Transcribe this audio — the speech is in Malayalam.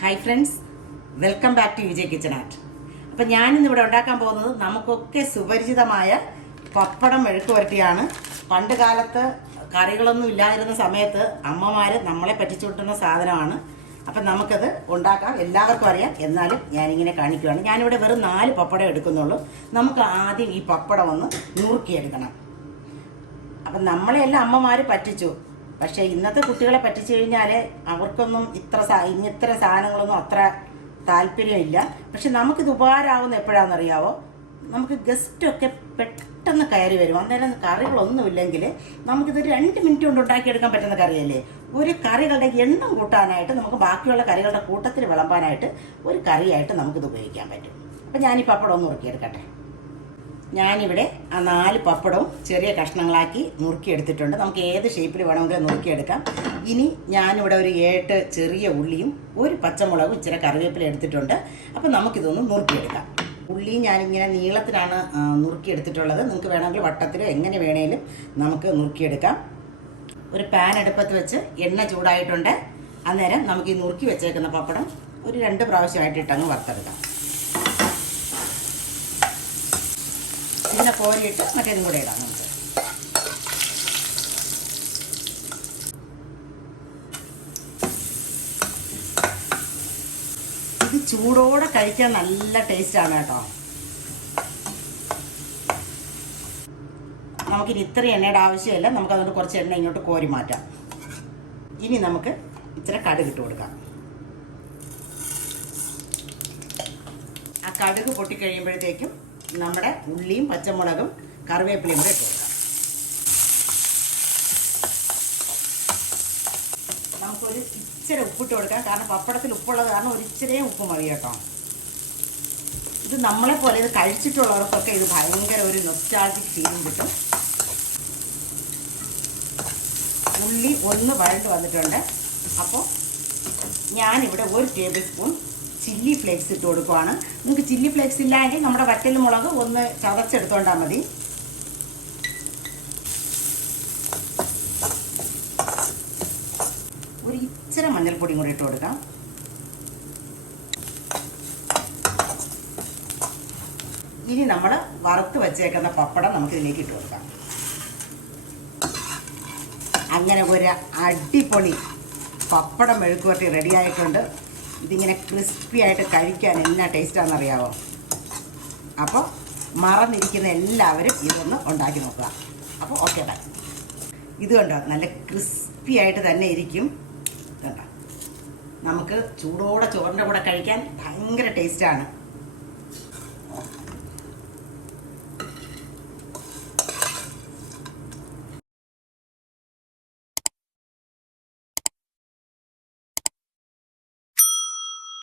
Hi friends welcome back to Vijay kitchen art appam ഞാനിന്ന് ഇവിടെ ഉണ്ടാക്കാൻ പോകുന്നത് നമുക്കൊക്കെ സുപരിചിതമായ പപ്പടം മെഴുക്ക് പുരട്ടിയാണ് പണ്ട് കാലത്ത് കറികളൊന്നും ഇല്ലാതിരുന്ന സമയത്ത് അമ്മമാർ നമ്മളെ പറ്റിച്ചു കിട്ടുന്ന സാധനമാണ്. അപ്പം നമുക്കത് ഉണ്ടാക്കാം എല്ലാവർക്കും അറിയാം. എന്നാലും ഞാനിങ്ങനെ കാണിക്കുവാണ്. ഞാനിവിടെ വെറും നാല് പപ്പടം എടുക്കുന്നുള്ളൂ. നമുക്ക് ആദ്യം ഈ പപ്പടം ഒന്ന് നുറുക്കിയെടുക്കണം. അപ്പം നമ്മളെല്ലാം അമ്മമാർ പറ്റിച്ചു. പക്ഷേ ഇന്നത്തെ കുട്ടികളെ പറ്റിച്ചു കഴിഞ്ഞാൽ അവർക്കൊന്നും ഇത്ര സാ ഇനി ഇത്ര സാധനങ്ങളൊന്നും അത്ര താല്പര്യമില്ല. പക്ഷെ നമുക്കിത് ഉപകാരമാവുന്ന എപ്പോഴാണെന്നറിയാവോ? നമുക്ക് ഗസ്റ്റൊക്കെ പെട്ടെന്ന് കയറി വരും. അന്നേരം കറികളൊന്നുമില്ലെങ്കിൽ നമുക്കിത് രണ്ട് മിനിറ്റ് കൊണ്ട് ഉണ്ടാക്കിയെടുക്കാൻ പറ്റുന്ന കറിയല്ലേ? ഒരു കറികളുടെ എണ്ണം കൂട്ടാനായിട്ട് നമുക്ക് ബാക്കിയുള്ള കറികളുടെ കൂട്ടത്തിൽ വിളമ്പാനായിട്ട് ഒരു കറിയായിട്ട് നമുക്കിത് ഉപയോഗിക്കാൻ പറ്റും. അപ്പം പപ്പടം ഒന്ന് നുറുക്കിയെടുക്കട്ടെ ഞാനിവിടെ ആ നാല് പപ്പടവും ചെറിയ കഷ്ണങ്ങളാക്കി നുറുക്കിയെടുത്തിട്ടുണ്ട്. നമുക്ക് ഏത് ഷേപ്പിൽ വേണമെങ്കിലും നുറുക്കിയെടുക്കാം. ഇനി ഞാനിവിടെ ഒരു ഏട്ട് ചെറിയ ഉള്ളിയും ഒരു പച്ചമുളകും ഇച്ചിരി കറിവേപ്പില എടുത്തിട്ടുണ്ട്. അപ്പം നമുക്കിതൊന്ന് നുറുക്കിയെടുക്കാം. ഉള്ളി ഞാനിങ്ങനെ നീളത്തിലാണ് നുറുക്കിയെടുത്തിട്ടുള്ളത്. നിങ്ങൾക്ക് വേണമെങ്കിൽ വട്ടത്തിലോ എങ്ങനെ വേണേലും നമുക്ക് നുറുക്കിയെടുക്കാം. ഒരു പാൻ അടുപ്പത്ത് വെച്ച് എണ്ണ ചൂടായിട്ടുണ്ട്. അന്നേരം നമുക്ക് ഈ നുറുക്കി വെച്ചേക്കുന്ന പപ്പടം ഒരു രണ്ട് പ്രാവശ്യമായിട്ട് ഇട്ടങ്ങ് വറുത്തെടുക്കാം. ഇതിനെ കോരിയിട്ട് മറ്റേതും കൂടെ ഇടാം നമുക്ക്. ഇത് ചൂടോടെ കഴിക്കാൻ നല്ല ടേസ്റ്റാണ് കേട്ടോ. നമുക്കിനി ഇത്ര എണ്ണയുടെ ആവശ്യമില്ല. നമുക്ക് അതുകൊണ്ട് കുറച്ച് എണ്ണ ഇങ്ങോട്ട് കോരി മാറ്റാം. ഇനി നമുക്ക് ഇച്ചിരി കടുക് ഇട്ട് കൊടുക്കാം. ആ കടുക് പൊട്ടിക്കഴിയുമ്പോഴത്തേക്കും നമ്മുടെ ഉള്ളിയും പച്ചമുളകും കറിവേപ്പിലയും കൂടെ ഇട്ട് കൊടുക്കാം. നമുക്കൊരു ഇച്ചിരി ഉപ്പിട്ട് കൊടുക്കാം. കാരണം പപ്പടത്തിൽ ഉപ്പുള്ളത് കാരണം ഒരു ഇച്ചിരി ഉപ്പ് മതി കേട്ടോ. ഇത് നമ്മളെ പോലെ ഇത് കഴിച്ചിട്ടുള്ളവർക്കൊക്കെ ഇത് ഭയങ്കര ഒരു നൊസ്റ്റാൾജിക് ഫീലിംഗ് കിട്ടും. ഉള്ളി ഒന്ന് വഴണ്ട് വന്നിട്ടുണ്ട്. അപ്പോൾ ഞാനിവിടെ ഒരു ടേബിൾ സ്പൂൺ ചില്ലി ഫ്ലേക്സ് ഇട്ട് കൊടുക്കുവാണ്. നിങ്ങൾക്ക് ചില്ലി ഫ്ലേക്സ് ഇല്ലായെങ്കിൽ നമ്മുടെ വറ്റൽ മുളക് ഒന്ന് ചതച്ചെടുത്തോണ്ടാൽ മതി. ഒരു ഇച്ചിരി മഞ്ഞൾപ്പൊടിയും കൂടി ഇട്ട് കൊടുക്കാം. ഇനി നമ്മൾ വറുത്ത് വെച്ചേക്കുന്ന പപ്പടം നമുക്ക് ഇതിലേക്ക് ഇട്ട് കൊടുക്കാം. അങ്ങനെ ഒരു അടിപൊളി പപ്പടം മെഴുക്കുവരട്ടി റെഡി ആയിട്ടുണ്ട്. ഇതിങ്ങനെ ക്രിസ്പി ആയിട്ട് കഴിക്കാൻ എന്നാ ടേസ്റ്റാണെന്ന് അറിയാവോ അപ്പോൾ മറന്നിരിക്കുന്ന എല്ലാവരും ഇതൊന്ന് ഉണ്ടാക്കി നോക്കുക. അപ്പോൾ ഓക്കെ ബൈ ഇത് കണ്ടോ? നല്ല ക്രിസ്പി ആയിട്ട് തന്നെ ഇരിക്കും. കണ്ടോ? നമുക്ക് ചൂടോടെ ചോറിന്റെ കൂടെ കഴിക്കാൻ ഭയങ്കര ടേസ്റ്റാണ്